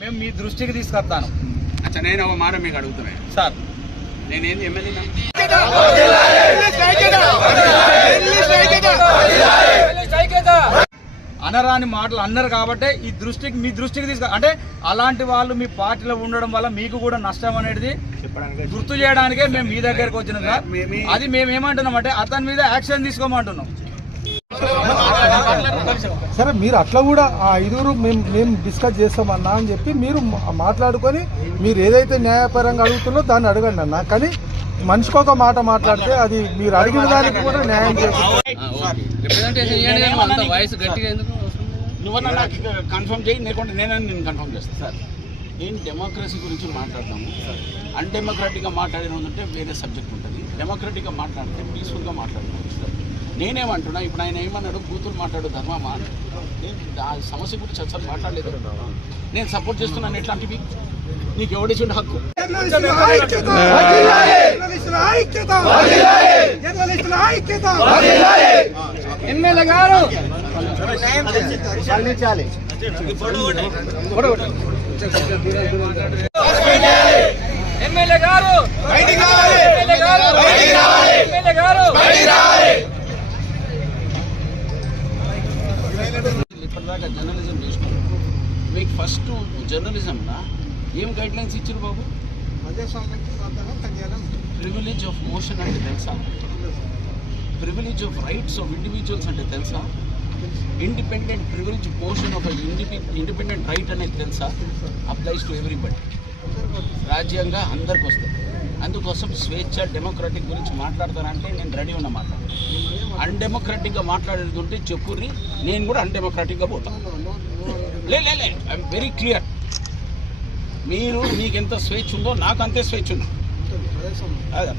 మేము మీ దృష్టికి తీసుకొస్తాను. అచ్చా నేను ఒక మాట మీకు అడుగుతున్నాను సార్. నేనేంది ఎమ్మెల్యే అనరాని మాటలు అన్నారు కాబట్టే ఈ దృష్టికి మీ దృష్టికి తీసుకు అంటే అలాంటి వాళ్ళు మీ పార్టీలో ఉండడం వల్ల మీకు కూడా నష్టం అనేది గుర్తు చేయడానికే మేము మీ దగ్గరకు వచ్చినాం సార్. అది మేము ఏమంటున్నాం అంటే అతని మీద యాక్షన్ తీసుకోమంటున్నాం. సరే మీరు అట్లా కూడా ఆ ఐదుగురు మేము మేము డిస్కస్ చేస్తామన్నా అని చెప్పి మీరు మాట్లాడుకొని మీరు ఏదైతే న్యాయపరంగా అడుగుతున్నారో దాన్ని అడగండి అన్న. కానీ మనిషికి ఒక మాట మాట్లాడితే అది మీరు అడిగిన దానికి కూడా న్యాయం చేస్తారు. నువ్వన్నా నాకు కన్ఫర్మ్ చేయి లేకుంటే నేనని నేను కన్ఫర్మ్ చేస్తాను సార్. నేను డెమోక్రసీ గురించి మాట్లాడతాము అన్డెమోక్రటిక్గా మాట్లాడిన ఉంటే వేరే సబ్జెక్ట్ ఉంటుంది. డెమోక్రటిక్గా మాట్లాడితే పీస్ఫుల్గా మాట్లాడతాను సార్. నేనేమంటున్నా ఇప్పుడు ఆయన ఏమన్నాడు? కూతురు మాట్లాడు ధర్మమా. నేను ఆ సమస్య గురించి అసలు మాట్లాడలేదు. నేను సపోర్ట్ చేస్తున్నాను ఎట్లాంటివి? నీకు ఎవడిచ్చిన హక్కు? ఎమ్మెల్యే గారు! ఎమ్మెల్యే ఎమ్మెల్యే గారు ఎమ్మెల్యే గారు ఇప్పటిదాకా జర్నలిజం చేసినాం మీకు ఫస్ట్ జర్నలిజంలో ఏం గైడ్ లైన్స్ ఇచ్చారు బాబు? ప్రివిలేజ్ ఆఫ్ మోషన్ అంటే తెలుసా? Privilege of rights of individuals అంటే తెలుసా? Independent privilege portion of independent right అనేది తెలుసా? అప్లైస్ టు ఎవ్రీబడి రాజ్యాంగ అందరికి వస్తుంది. అందుకోసం స్వేచ్ఛ డెమోక్రటిక్ గురించి మాట్లాడతానంటే నేను రెడీ ఉన్న మాట. అన్డెమోక్రటిక్గా మాట్లాడేది ఉంటే చెప్పుర్రి నేను కూడా అన్డెమోక్రటిక్గా పోతాను లే లే లే ఐఎమ్ వెరీ క్లియర్ మీరు మీకు ఎంత స్వేచ్ఛ ఉందో నాకు అంతే స్వేచ్ఛ ఉంది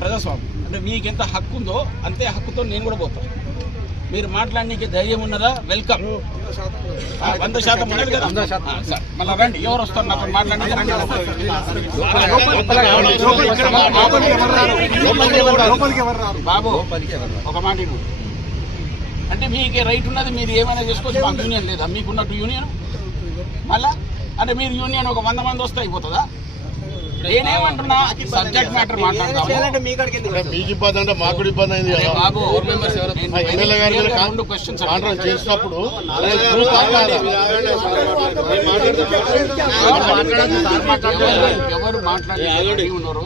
ప్రజాస్వామ్యం. అంటే మీకు ఎంత హక్కు ఉందో అంతే హక్కుతో నేను కూడా పోతాను మీరు మాట్లాడడానికి ధైర్యం ఉన్నదా? వెల్కమ్ వంద శాతం ఉన్నది కదా. మళ్ళా రండి. ఎవరు వస్తారు నాతో మాట్లాడండి బాబు ఒక మాట. అంటే మీకే రైట్ ఉన్నది మీరు ఏమైనా చేసుకోవచ్చు? మాకు యూనియన్ లేదా? మీకున్నట్టు యూనియన్? మళ్ళా? అంటే మీరు యూనియన్ ఒక వంద మంది వస్తే అయిపోతుందా? నేనేమంటున్నా సబ్జెక్ట్ మ్యాటర్ మీకు ఇబ్బంది అంటే మాకు కూడా ఇబ్బంది అయింది బాబు మా ఎమ్మెల్యే గారి కాంట్రాక్ట్. చేసినప్పుడు అదే proof కాదు. ఎవరు- ఎవరు మాట్లాడి ఉన్నారో